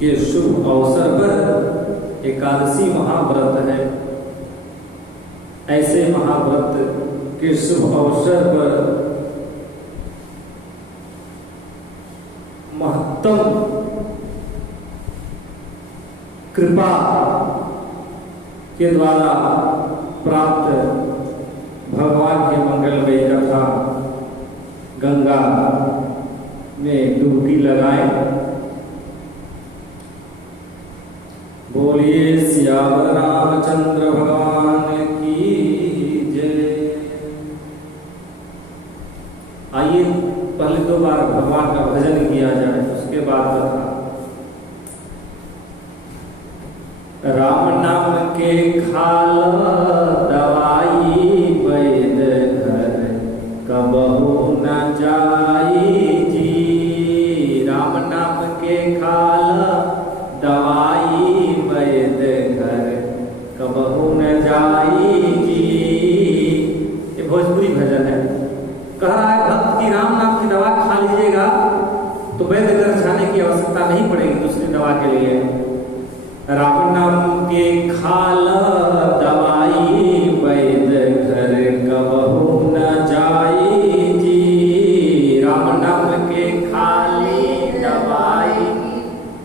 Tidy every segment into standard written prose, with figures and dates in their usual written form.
के शुभ अवसर पर एकादशी महाव्रत है। ऐसे महाव्रत के शुभ अवसर पर महत्तम कृपा के द्वारा प्राप्त भगवान के मंगलमय कथा गंगा में डुबकी लगाएं। बोलिए सियावर रामचंद्र भगवान की जय। आइए पहले 2 बार भगवान का भजन किया जाए, उसके बाद कथा। राम नाम के खाल दवाई वैद घर कबहू न जाई जी। राम नाम के खाल दवाई वैद घर कबहू न जाई जी। ये भोजपुरी भजन है। कह रहा है भक्त की राम नाम की दवा खा लीजिएगा तो वैद्य घर जाने की आवश्यकता नहीं पड़ेगी दूसरी दवा के लिए। राम नाम के खाल दवाई वैद्य घर कबहू न जाई जी। राम नाम के खाली दवाई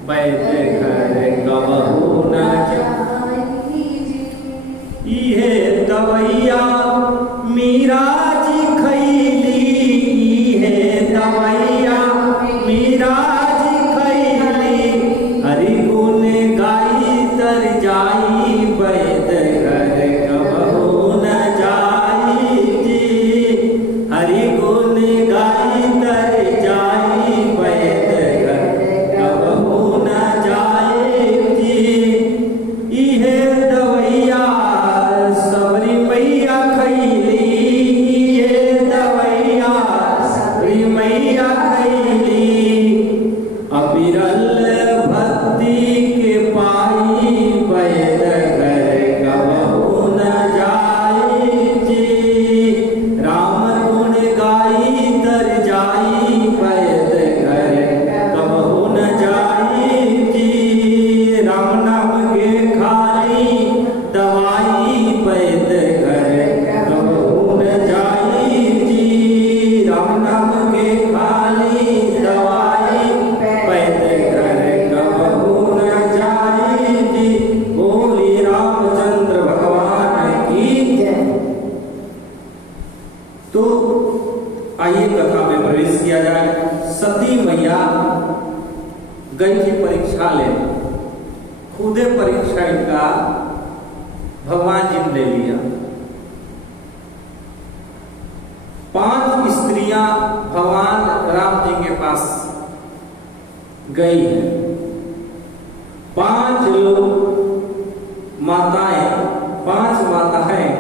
वैद्य घर कबहू न जाई जी। ये दवैया मीरा जी खैली, ये दवैया मीरा जी खैली। हरि गुण गाई तर जाई वैद्य घर कबहू न जाई जी। हरि गुण गाई तर जाई वैद्य घर कबहू न जाई जी। इहे दवैया सबरी मैया खैली, इहे दवैया सबरी मैया खैली। अबिरल भक्ति के पाई वैद्य घर कबहू न जाई जी। राम गुण गाई तर जाई वैद्य घर कबहू न जाई जी। राम नाम के खाली दवाई वैद्य घर कबहू न जाई जी। राम नाम के खाली दवाई वैद्य घर कबहू न जाई जी। बोली रामचंद्र भगवान की जय। तो आइए कथा में प्रवेश किया जाए। सती मैया गई थी परीक्षा ले, खुदे परीक्षा इनका भगवान जी ने ले लिया। 5 स्त्रियां भगवान राम जी के पास गई हैं। 5 लोग माताएं, 5 माताएं,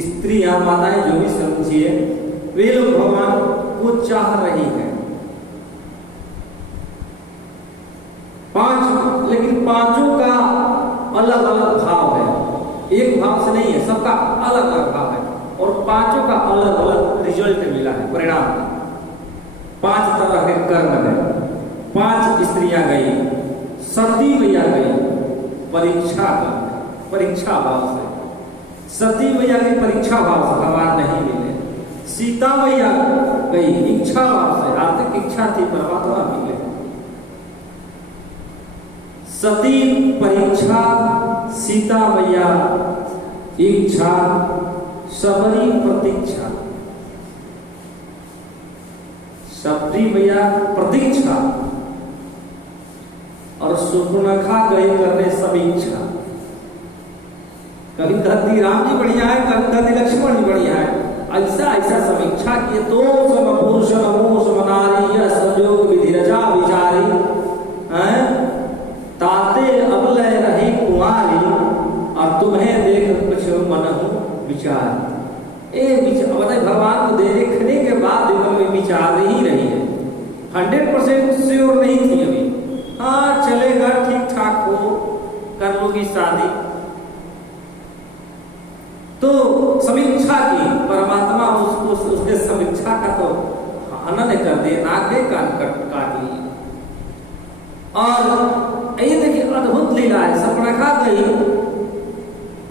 स्त्रियां माताएं जो भी समझिए, वे लोग भगवान को चाह रही हैं। 5, लेकिन 5 का अलग अलग भाव है, एक भाव से नहीं है, सबका अलग अलग भाव है और 5 का अलग अलग रिजल्ट मिला है, परिणाम। 5 तरह के कर्म है। 5 स्त्रियां गई, सती मैया गई परीक्षा भाव से। सती मैया की परीक्षा भाव से भगवान नहीं मिले। सीता मैया गई इच्छा भाव से, आर्थिक इच्छा थी परमात्मा मिले। सती परीक्षा, सीता मैया इच्छा, सबरी प्रतीक्षा। सबरी मैया प्रतीक्षा और सुपर्णखा गई करने समीक्षा। कभी कहती राम जी बढ़िया है, कभी कहती लक्ष्मण जी बढ़िया है। ऐसा ऐसा समीक्षा किए तो सम पुरुष नमो सम नारी यह संयोग विधि रचा विचारी हैं ताते अबलय रही कुमारी और तुम्हें देख कुछ मन विचार। बताए भगवान को देखने के बाद मन में विचार ही रही है, 100% श्योर नहीं थी अभी। हाँ चलेगा, ठीक ठाक हो, कर लूंगी शादी। तो समीक्षा की, परमात्मा उसको उसने समीक्षा का तो हनन कर दिए, नाक काट ली। और ये देखिए अद्भुत लीला है। शूर्पणखा गई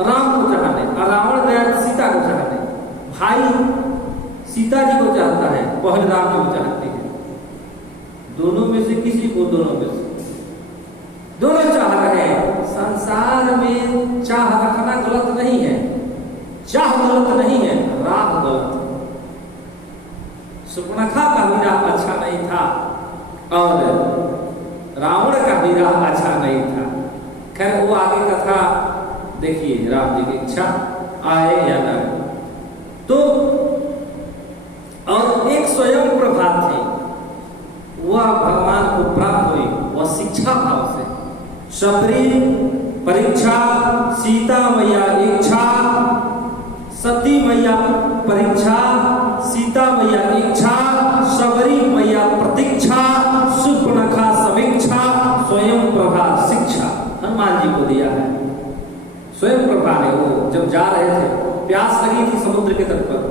राम को चाहने और रावण गया सीता को चाहने। भाई सीता जी को चाहता है, बहन राम जी को चाहती है। दोनों में से किसी को, दोनों में से दोनों चाह रहे हैं। संसार में चाह रखना गलत नहीं है, चाह गलत नहीं है, राह गलत है। शूर्पणखा का भी राह अच्छा नहीं था और रावण का भी राह अच्छा नहीं था। खैर वो आगे कथा देखिए, राम जी की इच्छा आए या न। तो और एक स्वयं प्रभा थी, वह भगवान को प्राप्त हुई, वह शिक्षा भाव से। शबरी परीक्षा, सीता मैया इच्छा, सती मैया परीक्षा, सीता मैया इच्छा, शबरी मैया प्रतीक्षा, शूर्पणखा समीक्षा, स्वयं प्रभा शिक्षा हनुमान जी को दिया है। स्वयं प्रभा ने, वो जब जा रहे थे, प्यास लगी थी समुद्र के तट पर,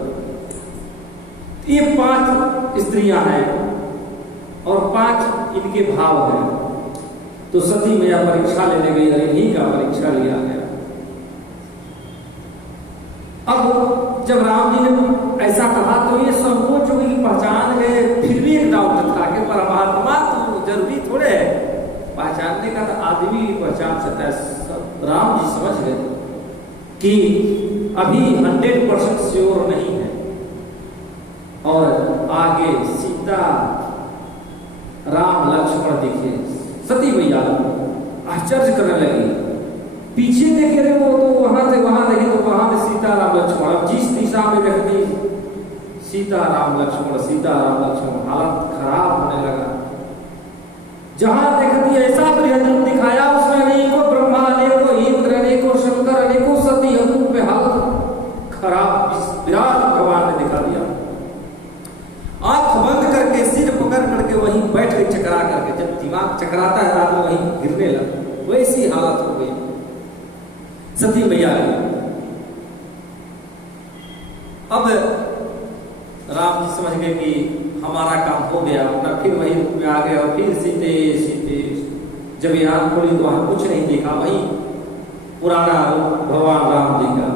ये 5 स्त्रियां हैं और 5 इनके भाव हैं। तो सती मैया परीक्षा लेने गई, इन्हीं का परीक्षा लिया गया। अब जब राम जी ने ऐसा कहा तो ये संकोच हुई, पहचान गए। फिर भी एक डाउट था कि परमात्मा तो जरूरी थोड़े है पहचानने का, तो आदमी भी पहचान सकता है। राम जी समझ गए कि अभी 100% श्योर नहीं है। और आगे सीता राम लक्ष्मण दिखे। सती मैया आश्चर्य करने लगी, पीछे देखे रहे वो तो वहां से वहां देखे तो वहां से सीता राम लक्ष्मण। अब जिस दिशा में देखती सीता राम लक्ष्मण, सीता राम लक्ष्मण, हालत खराब होने लगा। जहां देखती ऐसा बृहद दिखाया, उसमें अनेकों ब्रह्मा, अनेकों इंद्र, अनेकों शंकर, अनेकों सती, रूप में हालत खराब विराट भगवान ने दिखा दिया। आंख बंद करके सिर पकड़ करके वहीं बैठ गई चकरा करके। जब दिमाग चकराता है आदमी वहीं गिरने लगा, वैसी हालत हो गई सती मैया की। अब राम जी समझ गए कि हमारा काम हो गया, अपना फिर वही रूप में आ गया। और फिर सीते सीते जब यहाँ खोली तो वहां कुछ नहीं देखा, वही पुराना रूप भगवान राम जी का।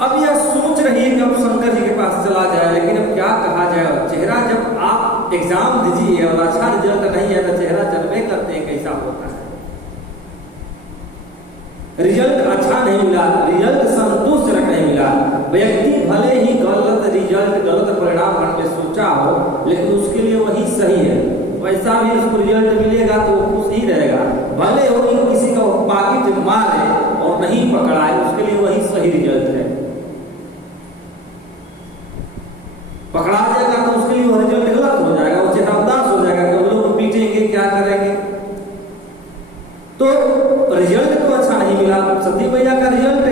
अब यह सोच रही है कि अब शंकर जी के पास चला जाए, लेकिन अब क्या कहा जाए। चेहरा जब आप एग्जाम दीजिए और अच्छा रिजल्ट नहीं है तो चेहरा जन्मे करते हैं कैसा होता है। रिजल्ट अच्छा नहीं मिला, रिजल्ट संतोषजनक नहीं मिला। व्यक्ति भले ही गलत रिजल्ट, गलत परिणाम हमने सोचा हो, लेकिन उसके लिए वही सही है। वैसा भी उसको रिजल्ट मिलेगा तो वो खुश ही रहेगा। भले हो किसी का पाकिट मारे और नहीं पकड़ाए, उसके लिए वही सही रिजल्ट है। पकड़ा जाएगा तो उसके लिए वो रिजल्ट गलत हो जाएगा, वो चेहरा उदास हो जाएगा कि वो लोग पीटेंगे, क्या करेंगे। तो रिजल्ट तो अच्छा नहीं मिला। सती मैया का रिजल्ट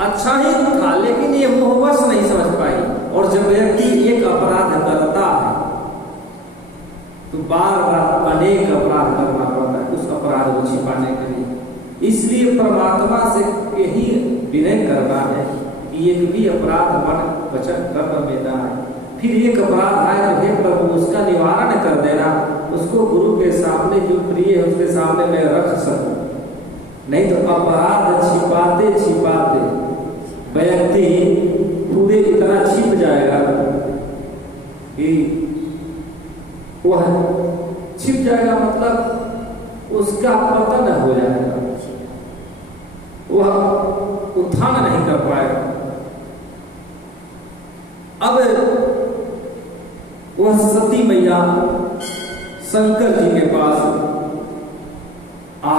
अच्छा ही था, लेकिन ये वो बस नहीं समझ पाई। और जब व्यक्ति एक अपराध करता है तो बार बार अनेक अपराध करना पड़ता है उस अपराध को छिपाने के लिए। इसलिए परमात्मा से यही विनय करना है कि एक भी अपराध मन वचन कर्म में ना आए। फिर एक अपराध आए तो हे प्रभु उसका निवारण कर देना, उसको गुरु के सामने जो प्रिय है उसके सामने मैं रख सकूं। नहीं तो अपराध छिपाते छिपाते व्यक्ति पूरे इतना छिप जाएगा कि वह छिप जाएगा, मतलब उसका पतन हो जाएगा, वह उत्थान नहीं कर पाएगा। अब वह सती मैया शंकर जी के पास आ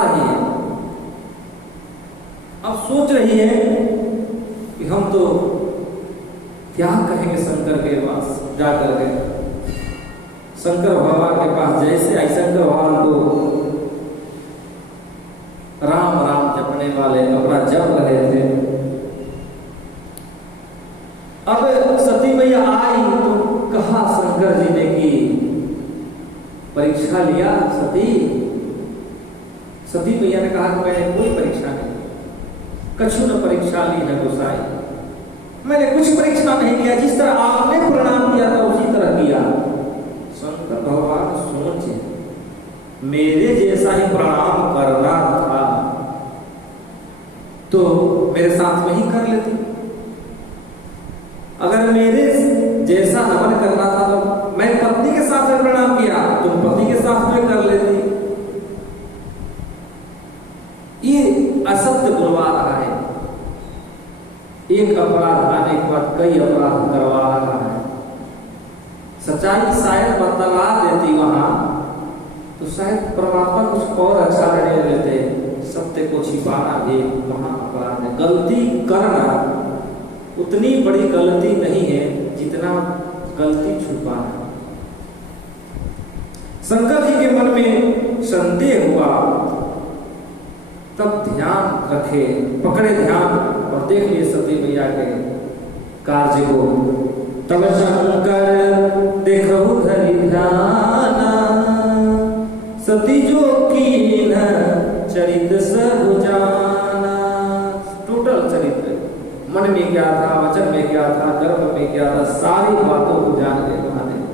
रही है। अब सोच रही है कि हम तो क्या कहेंगे शंकर के पास जाकर के। शंकर भगवान के पास जैसे आई, शंकर भगवान को राम राम जपने वाले अपना जप रहे थे। अब सती मैया आई तो कहा शंकर जी ने कि परीक्षा लिया सती मैया ने कहा कि मैंने कोई परीक्षा नहीं, कछु न परीक्षा ली है गोसाई, मैंने कुछ परीक्षा नहीं लिया। जिस तरह आपने प्रणाम किया था उसी तरह मेरे जैसा ही प्रणाम करना था तो मेरे साथ में ही कर लेती। अगर मेरे जैसा नमन करना था तो मैं पत्नी के साथ में प्रणाम किया, तुम पति के साथ में कर लेती। ये असत्य बुलवा रहा है, एक अपराध आने के बाद कई अपराध करवा रहा है। सच्चाई शायद बतला देती वहां तो शायद परमात्मा कुछ और अच्छा निर्णय लेते। सत्य को छिपाना भी महा अपराध है। गलती करना उतनी बड़ी गलती नहीं है जितना गलती छुपाना। शंकर जी के मन में संदेह हुआ, तब ध्यान रखे, पकड़े ध्यान और देख लिए सती मैया के कार्य को। तब शंकर देखो धरि ध्यान, सती जो कीन चरित सब जाना। टोटल चरित्र, मन में क्या था, वचन में क्या था, कर्म में क्या था, सारी बातों को जान गए महादेव।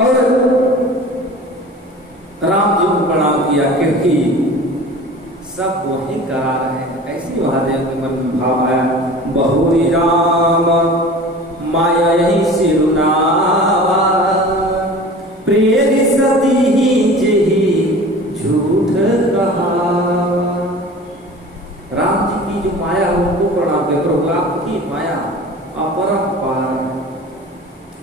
और राम जी को प्रणाम किया क्योंकि सब वही करा रहे हैं। ऐसी महादेव के मन में भाव आया, बहुरी राम माया यही सिरुनावा, प्रिय सती ही जेही झूठ कहा। राम जी की जो माया है उनको प्रणाम कर, प्रभु आपकी माया अपरंपार,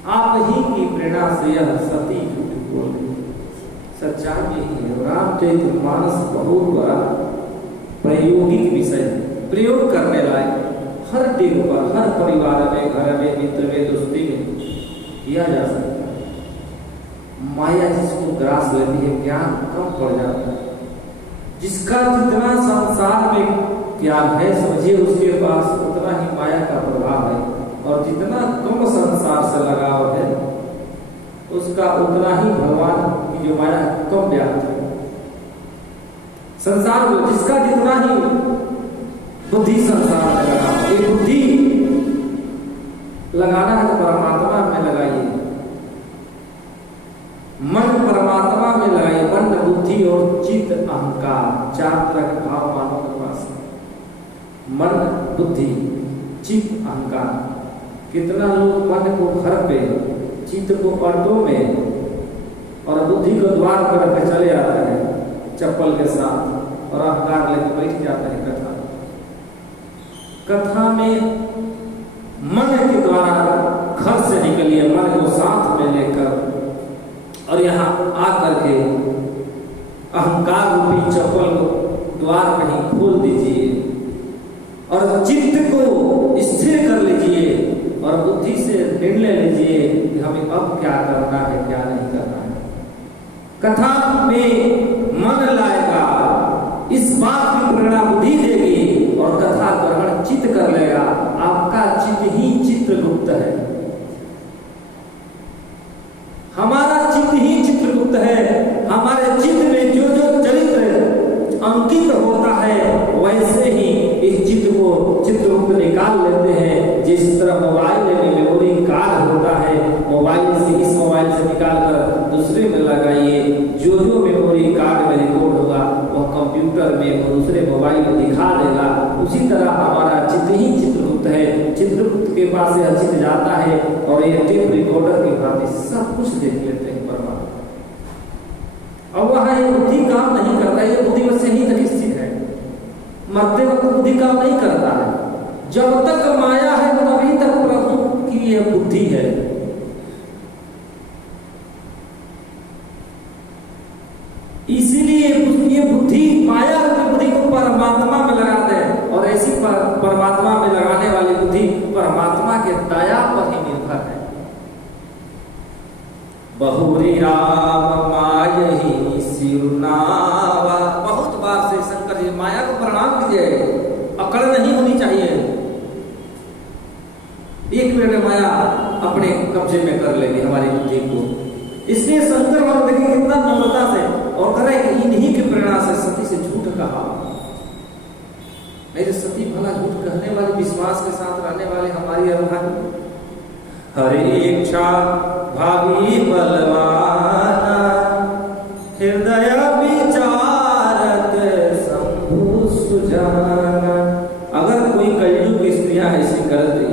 आप ही की प्रेरणा से यह सती झूठ बोल रही। सच्चाई यही है। रामचरित मानस बहुत बड़ा प्रायोगिक विषय है, प्रयोग करने लायक, हर दिन पर, हर परिवार में, घर में, मित्र में, दोस्ती में किया जा सकता है। माया जिसको ग्रास लेती है ज्ञान कम पड़ जाता है। जिसका जितना संसार में ज्ञान है समझिए उसके पास उतना ही माया का प्रभाव है, और जितना कम संसार से लगाव है उसका उतना ही भगवान की जो माया कम व्याप्त है। संसार में जिसका जितना ही बुद्धि संसार में लगाओ, ये बुद्धि लगाना है तो परमात्मा में लगाइए, मन परमात्मा में लगाइए। मन, बुद्धि और चित्त, अहंकार, चार तरह के भाव मानव के पास है। मन, बुद्धि, चित्त, अहंकार। कितना लोग मन को घर पे, चित्त को ऑटो में और बुद्धि को द्वार पर के चले आते हैं चप्पल के साथ, और अहंकार लेकर बैठ जाते हैं कथा में। मन के द्वारा घर से निकलिए, मन को साथ में लेकर, और यहाँ आकर के अहंकार रूपी चप्पल को द्वार पर ही खोल दीजिए, और चित्त को स्थिर कर लीजिए, और बुद्धि से निर्णय लीजिए कि हमें अब क्या करना है, क्या नहीं करना है। कथा में मन लाएगा, इस बात की प्रेरणा बुद्धि देगी, और कथा ग्रहण चित्त कर लेगा। आपका चित्त ही चित्रगुप्त है, हमारा चित्त ही चित्रगुप्त है। हमारे चित्त में जो जो चरित्र अंकित होता है वैसे ही इस चित्त को चित्रगुप्त निकाल लेते हैं। जिस तरह मोबाइल में मेमोरी कार्ड होता है, मोबाइल से, इस मोबाइल से निकाल कर दूसरे में लगाइए, जो जो मेमोरी कार्ड में रिकॉर्ड होगा वह कंप्यूटर में और दूसरे मोबाइल में दिखा देगा। उसी तरह हमारा चित्त ही चित्रगुप्त है। चित्रगुप्त के पास यह चित्त जाता है और ये टेप रिकॉर्डर की भांति सब कुछ देख लेते हैं परमात्मा। अब वहां ये बुद्धि काम नहीं करता, ये बुद्धि बस यहीं तक स्थित है। मरते वक्त बुद्धि काम नहीं करता है। जब तक माया है तभी तक प्रभु की यह बुद्धि है। इसीलिए ये बुद्धि, माया की बुद्धि को परमात्मा में लगाते हैं, और ऐसी परमात्मा में लगाने वाली बुद्धि परमात्मा के दया पर ही निर्भर है। बहुरी राम मायहि सिरुनावा। बहुत बार से शंकर जी माया को प्रणाम कीजिए, अकड़ नहीं होनी चाहिए। एक मिनट में माया अपने कब्जे में कर लेगी हमारी बुद्धि को। इसलिए शंकर भगवान देखिए कितना नम्रता से, और करे इन्हीं की प्रेरणा से सती से झूठ कहा। नहीं तो सती भला झूठ कहने वाले, विश्वास के साथ रहने वाले हमारी अरुणानी। हरे इच्छा भावी बलवान, गलती,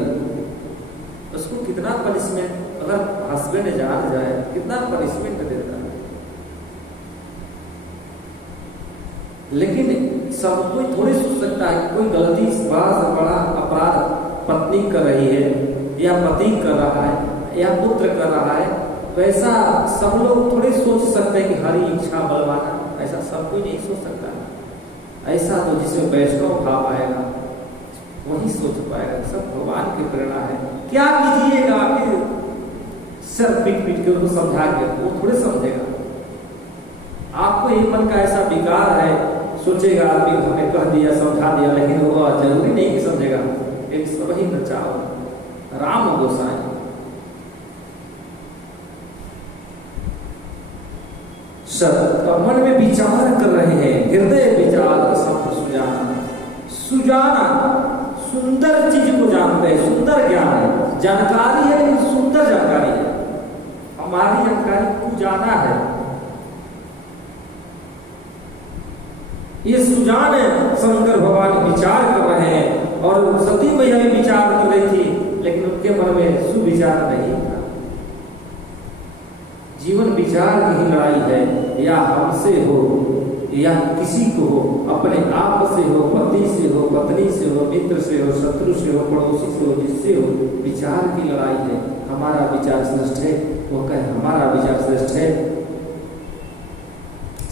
उसको कितना पनिशमेंट, अगर हस्बैंड जान जाए कितना पनिशमेंट देता है। लेकिन सब कोई थोड़ी सोच सकता है कि कोई गलती बड़ा से बड़ा अपराध पत्नी कर रही है या पति कर रहा है या पुत्र कर रहा है, तो ऐसा सब लोग थोड़ी सोच सकते हैं कि हरी इच्छा बलवाना, ऐसा सब कोई नहीं सोच सकता। ऐसा तो जिसमें वैष्णव भाव आएगा वही सोच पाएगा। सब भगवान की प्रेरणा है। क्या कीजिएगा कि सर पीट पीट के उनको समझा के, वो थोड़े समझेगा। आपको एक मन का ऐसा विकार है, सोचेगा आदमी हमें कह दिया समझा दिया, लेकिन वो जरूरी नहीं कि समझेगा। एक सब ही बचाओ राम गोसाई। मन में विचार कर रहे हैं, हृदय विचार सब सुजाना। सुजाना सुंदर चीज को जानते हैं, सुंदर ज्ञान है, जानकारी है लेकिन सुंदर जानकारी है। हमारी जानकारी को जाना है, ये सुजान शंकर भगवान विचार कर रहे हैं। और सती मैया भी विचार कर रही थी, लेकिन उनके मन में सुविचार नहीं था। जीवन विचार की लड़ाई है, या हमसे हो या किसी को हो, अपने आप से हो, पति से हो, पत्नी से हो, मित्र से हो, शत्रु से हो, पड़ोसी से हो, जिससे हो, विचार की लड़ाई है। हमारा विचार श्रेष्ठ है, वो कहे हमारा विचार श्रेष्ठ है।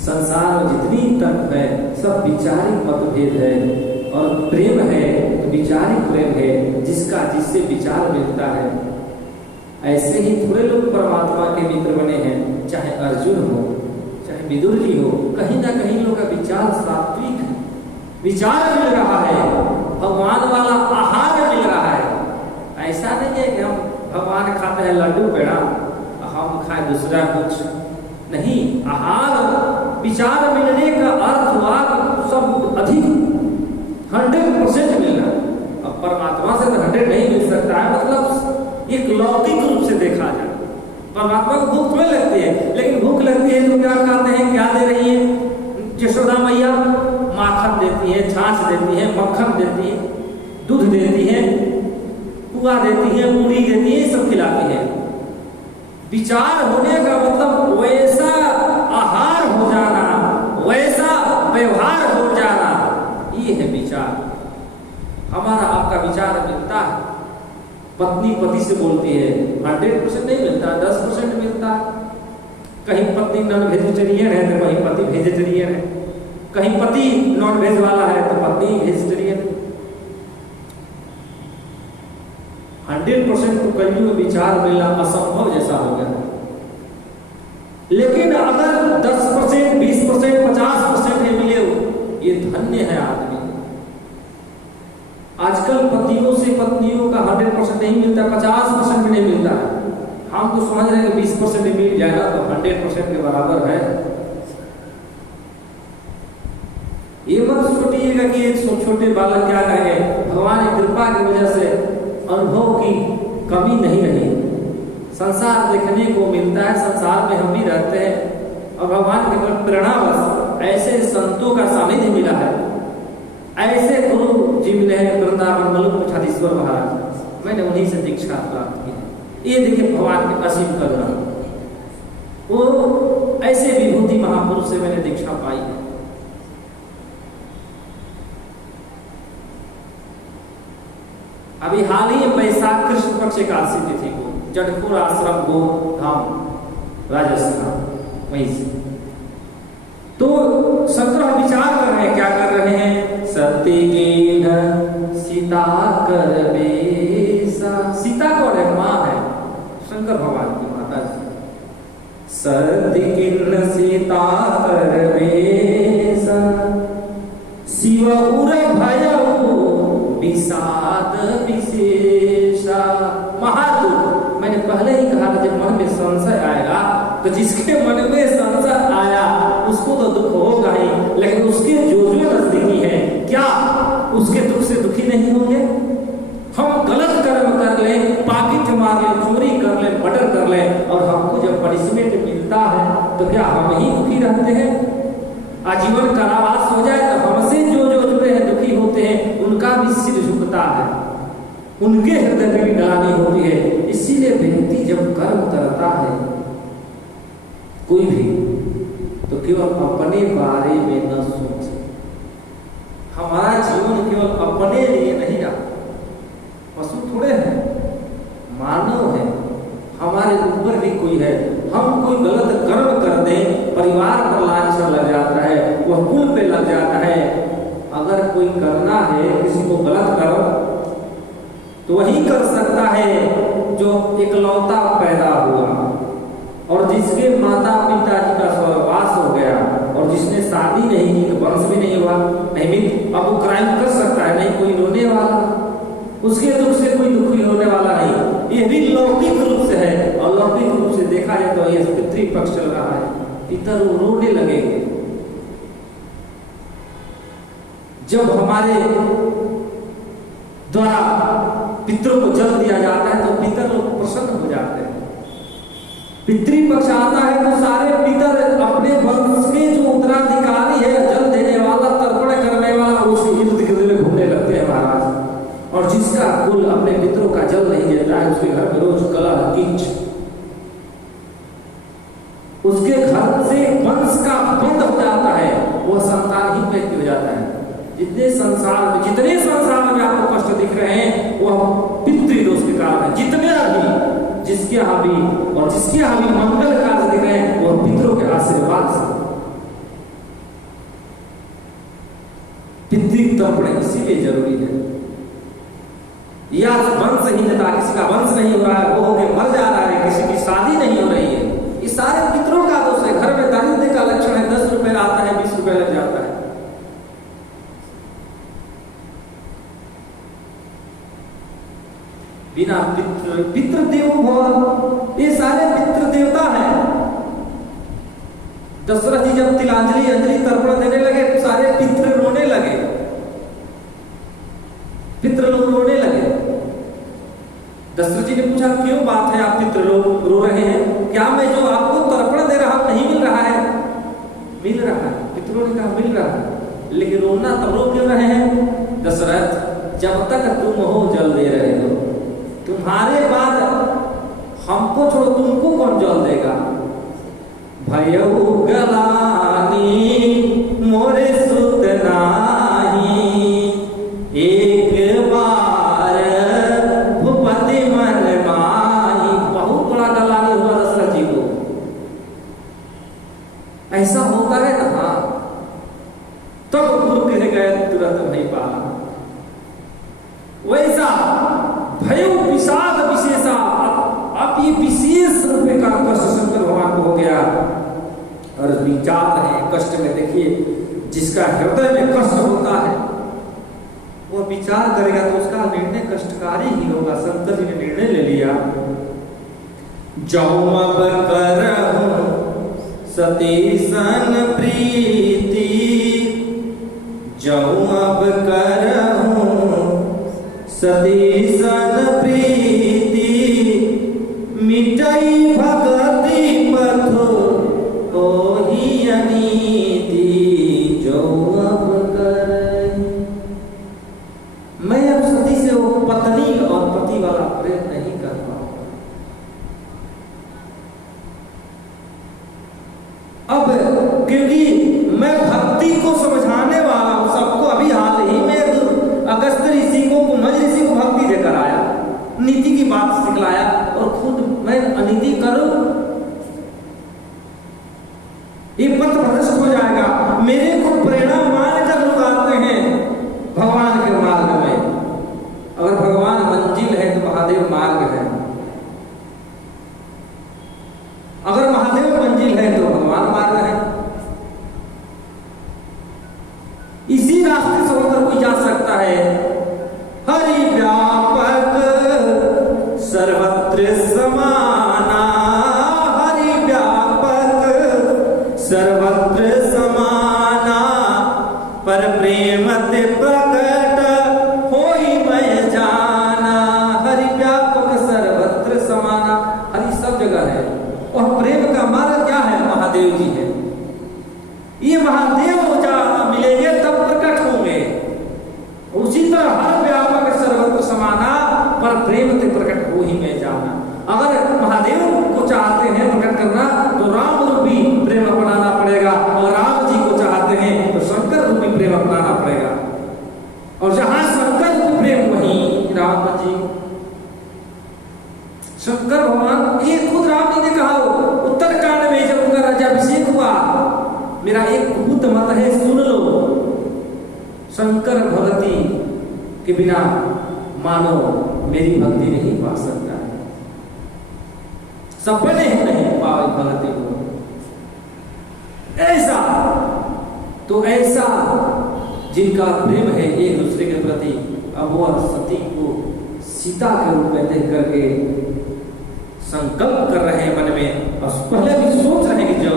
संसार में जितनी तर्क है सब विचारिक मतभेद है, और प्रेम है तो विचारिक प्रेम है, जिसका जिससे विचार मिलता है। ऐसे ही थोड़े लोग परमात्मा के मित्र बने हैं, चाहे अर्जुन हो, चाहे विदुर जी हो, कहीं ना कहीं लोग का विचार सात्विक है, विचार मिल रहा है, भगवान वाला आहार मिल रहा है। ऐसा नहीं है कि हम भगवान खाते हैं लड्डू पेड़ा, हम खाए दूसरा कुछ नहीं। आहार विचार मिलने का अर्थ हुआ सब अधिक 100% मिलना। अब परमात्मा से तो 100 नहीं मिल सकता है, मतलब एक लौकिक रूप से देखा जाए परमात्मा को भूख में लगती है, लेकिन भूख लगती है तो क्या खाते हैं, क्या दे रही है यशोदा मैया? माखन देती है, छाछ देती है, मक्खन देती है, दूध देती है, पुआ देती है, पूरी देती है, सब खिलाती है। विचार होने का मतलब वैसा आहार हो जाना, वैसा व्यवहार हो जाना, ये है विचार। हमारा आपका विचार मिलता है। पत्नी पति से बोलती है 100% नहीं मिलता, 10% मिलता है। कहीं पत्नी नॉन वेजिटेरियन है तो कहीं पति वेजिटेरियन है, कहीं पति नॉन वेज वाला है तो पत्नी वेजिटेरियन। 100% तो कलयुग में विचार मिलना असंभव जैसा हो गया। लेकिन अगर 10%, 20%, 50% है मिले, ये धन्य है आदमी। आजकल पतियों से पत्नियों का 100% नहीं मिलता, 50% भी नहीं मिलता है। हम तो समझ रहे हैं कि 20% मिल जाएगा तो 100% के बराबर है। ये मत सोचिएगा कि एक छोटे बालक क्या कहेंगे, भगवान की कृपा की वजह से अनुभव की कमी नहीं रही। संसार देखने को मिलता है, संसार में हम भी रहते हैं, और भगवान के प्रेरणा बस ऐसे संतों का सानिध्य मिला है। ऐसे गुरु जी मिले हैं वृंदावन मलुक छातीश्वर महाराज, मैंने उन्हीं से दीक्षा प्राप्त की। ये देखिए भगवान के असीम करुणा, वो ऐसे विभूति महापुरुष से मैंने दीक्षा पाई है। अभी हाल ही वैशाख कृष्ण पक्ष एकादशी तिथि को जटपुर आश्रम को धाम राजस्थान वहीं से, तो शंकर विचार कर रहे हैं, क्या कर रहे हैं, सती सीता कर बेसा। सीता कौन है? माँ है, शंकर भगवान की माता जी। सती सीता कर बेसा, शिव उर भय विषाद विशेषा। महादुख, मैंने पहले ही कहा था, जब मन में संशय आएगा तो जिसके मन में संशय आया उसको तो दुख होगा ही, लेकिन उसके जो नजदीकी है क्या उसके दुख से दुखी नहीं होंगे? हम गलत कर्म कर ले, पाकिट मार ले, चोरी कर ले, मर्डर कर ले, और हमको जब पनिशमेंट मिलता है तो क्या हम ही दुखी रहते हैं? आजीवन कारावास हो जाए तो हमसे जो जो जुड़े हैं दुखी होते हैं, उनका भी सिर झुकता है। उनके हृदय में भी ग्लानि होती है। इसीलिए व्यक्ति जब कर्म करता है कोई भी, तो केवल अपने बारे में न सोचे। हमारा जीवन केवल अपने लिए नहीं रहा। पशु थोड़े हैं, मानव है, हमारे ऊपर भी कोई है। हम कोई गलत कर्म कर दें, परिवार पर लांछन लग जाता है, वह कुल पे लग जाता है। अगर कोई करना है किसी को गलत कर्म, तो वही कर सकता है जो इकलौता पैदा हुआ और जिसके माता पिता जी का स्वर्गवास हो गया और जिसने शादी नहीं की, तो वंश भी नहीं हुआ। नहीं, अब वो क्राइम कर सकता है, नहीं कोई रोने वाला, उसके दुख से कोई दुखी होने वाला नहीं। ये भी लौकिक रूप से है। और लौकिक रूप से देखा जाए तो ये पितृपक्ष चल रहा है, पितर रोने लगेंगे। जब हमारे द्वारा पितरों को जल दिया जाता है तो पितर लोग प्रसन्न हो जाते हैं। पितृपक्ष आता है तो सारे पितर अपने वंश के जो उत्तराधिकारी है, जल देने वाला, तर्पण करने वाला, उसके इर्द गिर्द घूमने लगते हैं महाराज। और जिसका कुल अपने पितरों का जल नहीं देता है, उसके घर में रोज कलह कीच, उसके घर से वंश का बंद हो जाता है, वह संतानहीन व्यक्ति हो जाता है। जितने संसार में आपको कष्ट दिख रहे हैं, वह पितृदोष के कारण है। जितने भी जिसके यहाँ भी और जिसके यहाँ भी मंगल कार्य दिख रहे हैं, वह पितरों के आशीर्वाद से। पितृ तर्पण इसीलिए जरूरी है। या वंशहीनता, किसी का वंश नहीं हो रहा है, वो होके मर जा रहा है, किसी की शादी नहीं हो रही है, ये सारे पितरों का दोष है। घर में दारिद्र्य का लक्षण है, 10 रुपए आता है, 20 रुपए लग जाता है। बिना पितृदेवो भव, ये सारे पितृ देवता हैं। दशरथ जी जब तिलांजलि अंजलि तर्पण देने लगे, सारे पितृ रोने लगे, पितृ लोग रोने लगे। दशरथ जी ने पूछा, क्यों बात है, आप पितृ लोग रो रहे हैं? क्या मैं जो आपको तर्पण दे रहा हूं नहीं मिल रहा है? मिल रहा है। पितरों ने कहा मिल रहा है, लेकिन रोना तब रो क्यों रहे हैं? दशरथ, जब तक तुम हो जल दे रहे हो, तुम्हारे बाद हमको छोड़ो तुमको कौन जल देगा? भयउ गलानी मोरे सुत नाही, एक बार भूपति मन माही। बहुत बड़ा गलानी हुआ दशरथ जी को। ऐसा होता है ना, तो गुरु कह गए तुरंत नहीं पाला। वैसा भयउ विषाद विशेषा, अब ये विशेष रूप का कष्ट शंकर भगवान को हो गया। और विचार है कष्ट में, देखिए जिसका हृदय में कष्ट होता है वो विचार करेगा तो उसका निर्णय कष्टकारी ही होगा। शंकर जी ने निर्णय ले लिया, जौ अब करहु सती सन प्रीति, जौ अब करहु सती सन प्रीति, मिटई भगति पथ ओहि अनीति, जो अब करई। मैं अब सती से वो पत्नी और पति वाला प्रेम नहीं कर पाऊंगा। अब क्योंकि मैं भक्ति को समझाने वाला हूं सबको। अभी हाल ही में अगस्त ऋषि को, कुंभज ऋषि को भक्ति देकर आया, नीति की बात सिखलाया, और खुद मैं अनीति करूं, ये पथ भ्रष्ट हो जाएगा। मेरे को प्रेरणा मानकर लोग आते हैं भगवान के मार्ग में। अगर भगवान मंजिल है तो महादेव मार्ग है, अगर महादेव मंजिल है तो भगवान मार्ग है। इसी रास्ते से होकर कोई जा सकता है। हरि व्यापक सर्वत्र समाना, हरि व्यापक सर्वत्र समाना, पर प्रेम ते प्रकट होई मैं जाना। हरि व्यापक सर्वत्र समाना, हरि सब जगह है। और प्रेम का मार्ग क्या है? महादेव जी है। ये महादेव मिलेंगे तब प्रकट होंगे। उसी तरह हर व्यापक सर्वत्र समाना, प्रेम ते प्रकट हो ही में जाना। अगर महादेव को चाहते हैं प्रकट करना तो राम रूपी प्रेम अपनाना पड़ेगा, और राम जी को चाहते हैं तो शंकर रूपी प्रेम अपनाना पड़ेगा। और जहां शंकर रूपी प्रेम वहीं राम जी, शंकर भगवान ये खुद राम जी ने कहा उत्तरकांड में जब उनका राज्याभिषेक हुआ, मेरा एक बुद्ध मत है सुन लो, शंकर भगति के बिना मानो मेरी भक्ति नहीं पा सकता है, सपने ही नहीं पाए भगति को। ऐसा तो ऐसा जिनका प्रेम है एक दूसरे के प्रति, अब वह सती को सीता के रूप में देख करके संकल्प कर रहे हैं मन में, और पहले भी सोच रहे हैं कि जब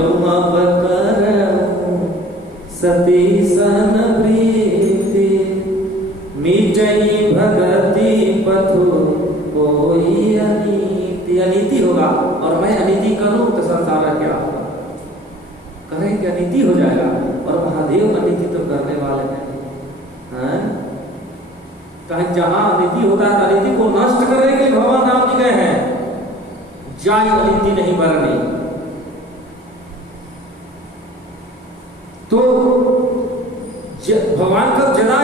सती सन प्रीति मिटई भगति पथु कोई अनीति, अनीति होगा और मैं अनीति करूं तो संसार क्या होगा, करें कि अनीति हो जाएगा, और महादेव अनीति तो करने वाले हैं। कहीं जहां अनीति होता है अनीति को नष्ट करने के लिए भगवान राम जी गए हैं, जाय अनीति नहीं बरनी। तो भगवान कब जना